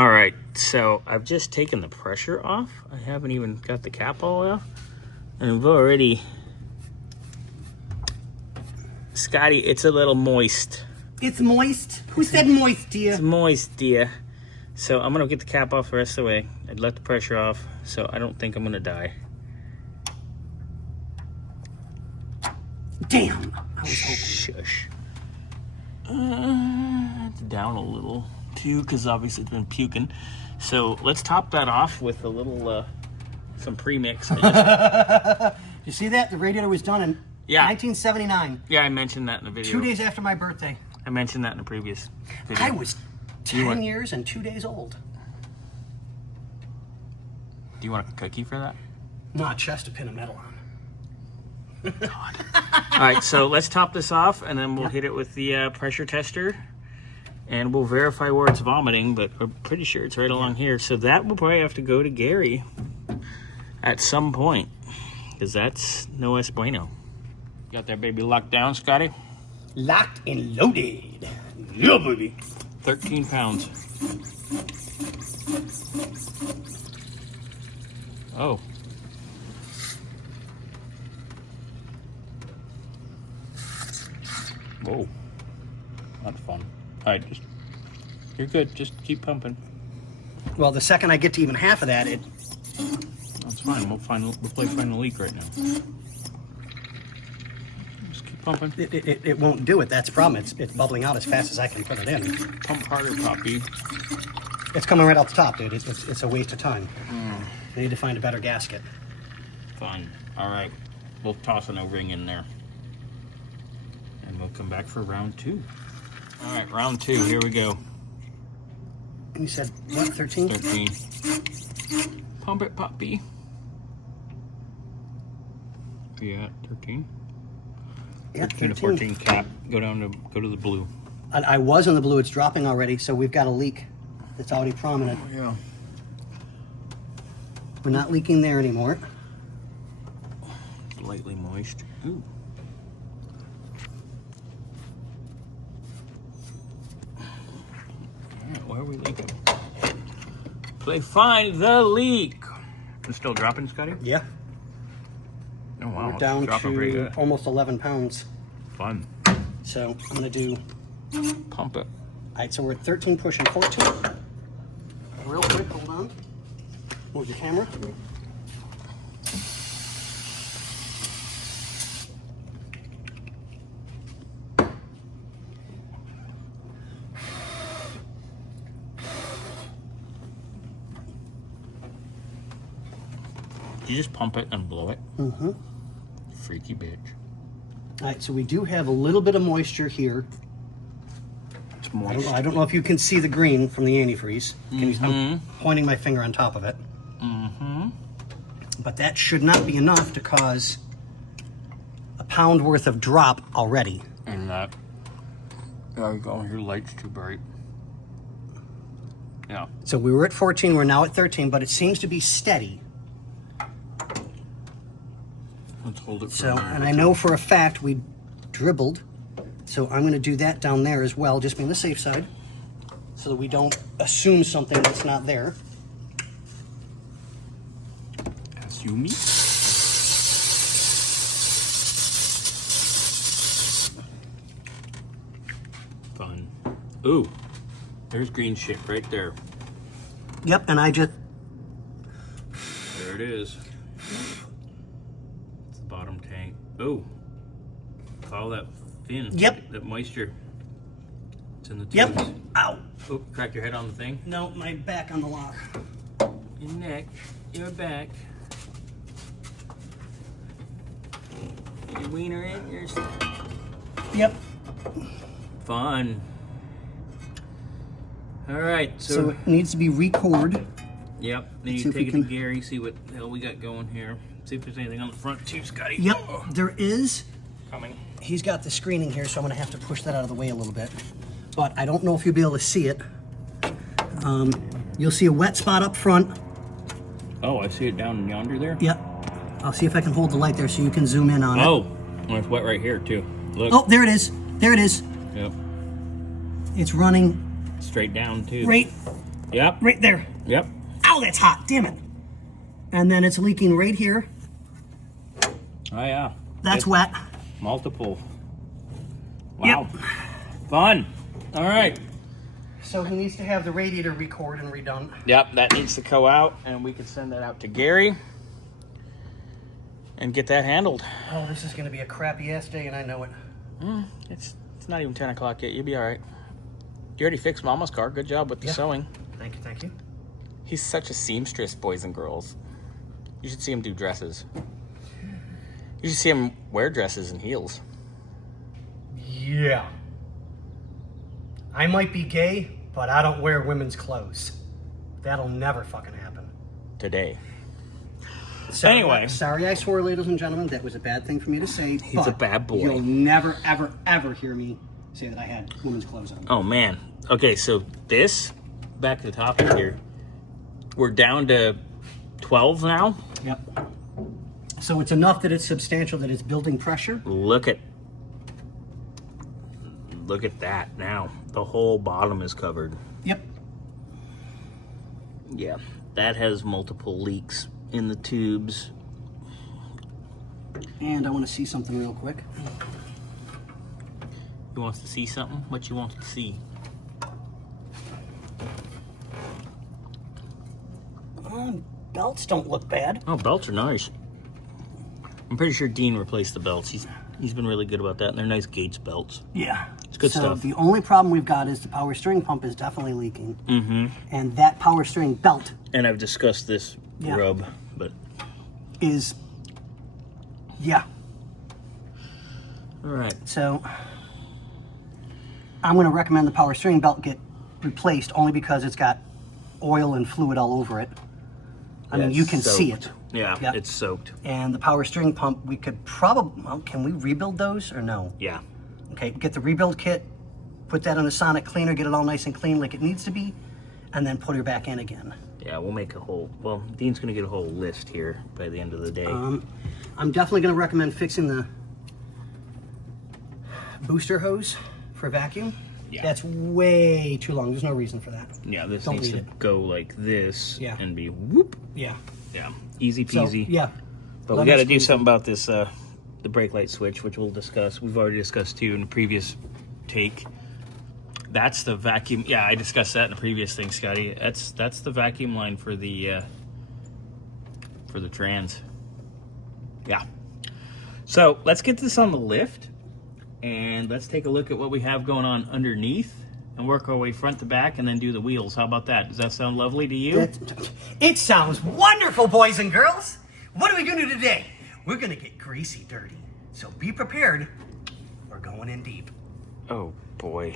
All right, so I've just taken the pressure off. I haven't even got the cap all off. And I've already... Scotty, it's a little moist. It's moist? Who said moist, dear? It's moist, dear. So I'm gonna get the cap off the rest of the way. I'd let the pressure off, so I don't think I'm gonna die. Damn, I was hoping. Shush. It's down a little too, because obviously it's been puking. So let's top that off with a little, some premix. You see that? The radiator was done in 1979. Yeah, I mentioned that in the video. 2 days after my birthday. I mentioned that in the previous video. I was 10 years and 2 days old. Do you want a cookie for that? No, a chest to pin a medal on. God. All right, so let's top this off, and then we'll hit it with the pressure tester, and we'll verify where it's vomiting, but we're pretty sure it's right along here. So that will probably have to go to Gary at some point, because that's no es bueno. Got that baby locked down, Scotty? Locked and loaded. Yeah, baby. 13 pounds. Oh. Whoa. Not fun. All right, you're good. Just keep pumping. Well, the second I get to even half of that, That's fine. We'll play find the leak right now. Just keep pumping. It won't do it. That's the problem. It's bubbling out as fast as I can put it in. Pump harder, Poppy. It's coming right off the top, dude. It's a waste of time. I need to find a better gasket. Fine. All right. We'll toss an O-ring in there. And we'll come back for round 2. All right, round 2. Here we go. And you said, what, 13? 13. Pump it, Poppy. Yeah, 13. Yeah, 13 to 14 cap. Go to the blue. I was in the blue. It's dropping already, so we've got a leak that's already prominent. Oh, yeah. We're not leaking there anymore. Lightly moist. Ooh. Alright, where are we leaking? Play find the leak. It's still dropping, Scotty? Yeah. Oh wow. We're down dropping pretty to good. almost 11 pounds. Fun. So I'm going to do... Pump it. All right, so we're at 13 pushing 14. Real quick, hold on. Move your camera. You just pump it and blow it. Mm-hmm. Freaky bitch. All right, so we do have a little bit of moisture here. It's moist. I don't know if you can see the green from the antifreeze. I'm pointing my finger on top of it. But that should not be enough to cause a pound worth of drop already. And that. There you go. Your light's too bright. Yeah. So we were at 14, we're now at 13, but it seems to be steady. Let's hold it for So, a minute. and I know for a fact we dribbled, so I'm going to do that down there as well, just be on the safe side, so that we don't assume something that's not there. Assume me. Fun. Ooh, there's green shit right there. Yep, and I just... There it is. It's the bottom tank. Ooh. Follow that fin. Yep. That moisture. It's in the tubes. Yep. Ow. Oh, crack your head on the thing. No, my back on the lock. Your neck. Your back. Your wiener in your... Yep. Fun. All right, So it needs to be re-cored. Yep. Then Let's see you if we take it to can- Gary, see what the hell we got going here. See if there's anything on the front too, Scotty. Yep, Oh, there is. coming. He's got the screening here, so I'm going to have to push that out of the way a little bit. But I don't know if you'll be able to see it. You'll see a wet spot up front. Oh, I see it down yonder there. Yep. I'll see if I can hold the light there so you can zoom in on it. Oh, well, it's wet right here too. Look. Oh, there it is. There it is. Yep. It's running Straight down too. right Yep. Right there. Yep. Ow, that's hot. Damn it. And then it's leaking right here. Oh, yeah. That's wet. Multiple. Wow. Yep. Fun. All right. So he needs to have the radiator record and redone. Yep, that needs to go out, and we can send that out to Gary and get that handled. Oh, this is going to be a crappy ass day, and I know it. It's not even 10 o'clock yet. You'll be all right. You already fixed Mama's car. Good job with the sewing. Thank you, thank you. He's such a seamstress, boys and girls. You should see him do dresses. You should see him wear dresses and heels. Yeah. I might be gay, but I don't wear women's clothes. That'll never fucking happen. Today. Anyway. Sorry I swore, ladies and gentlemen. That was a bad thing for me to say. He's a bad boy. You'll never, ever, ever hear me say that I had women's clothes on. Oh, man. Okay, so this, back to the topic here, we're down to 12 now. Yep. So it's enough that it's substantial that it's building pressure. Look at that now. The whole bottom is covered. Yep. Yeah, that has multiple leaks in the tubes. And I want to see something real quick. You wants to see something? What you want to see? Belts don't look bad. Oh, belts are nice. I'm pretty sure Dean replaced the belts. He's been really good about that, and they're nice Gates belts. Yeah. It's good stuff. The only problem we've got is the power steering pump is definitely leaking. Mm-hmm. And that power steering belt And I've discussed this rub, but... is... Yeah. All right. So I'm going to recommend the power steering belt get replaced only because it's got oil and fluid all over it. I mean, you can see it. Yeah, Yep. it's soaked. And the power steering pump, we could probably... Well, can we rebuild those or no? Yeah. Okay, get the rebuild kit, put that in a sonic cleaner, get it all nice and clean like it needs to be, and then put her back in again. Yeah, we'll make a whole... Well, Dean's going to get a whole list here by the end of the day. I'm definitely going to recommend fixing the booster hose for vacuum. Yeah. That's way too long. There's no reason for that. Yeah, this Don't needs to need it. go like this and be whoop. Yeah. Yeah, easy So, peasy. yeah. But we got to do something about this, the brake light switch, which we'll discuss. We've already discussed too in the previous take. That's the vacuum. Yeah, I discussed that in the previous thing, Scotty. That's the vacuum line for the trans. Yeah. So let's get this on the lift, and let's take a look at what we have going on underneath, and work our way front to back, and then do the wheels. How about that? Does that sound lovely to you? It sounds wonderful, boys and girls. What are we going to do today? We're going to get greasy dirty. So be prepared. We're going in deep. Oh boy.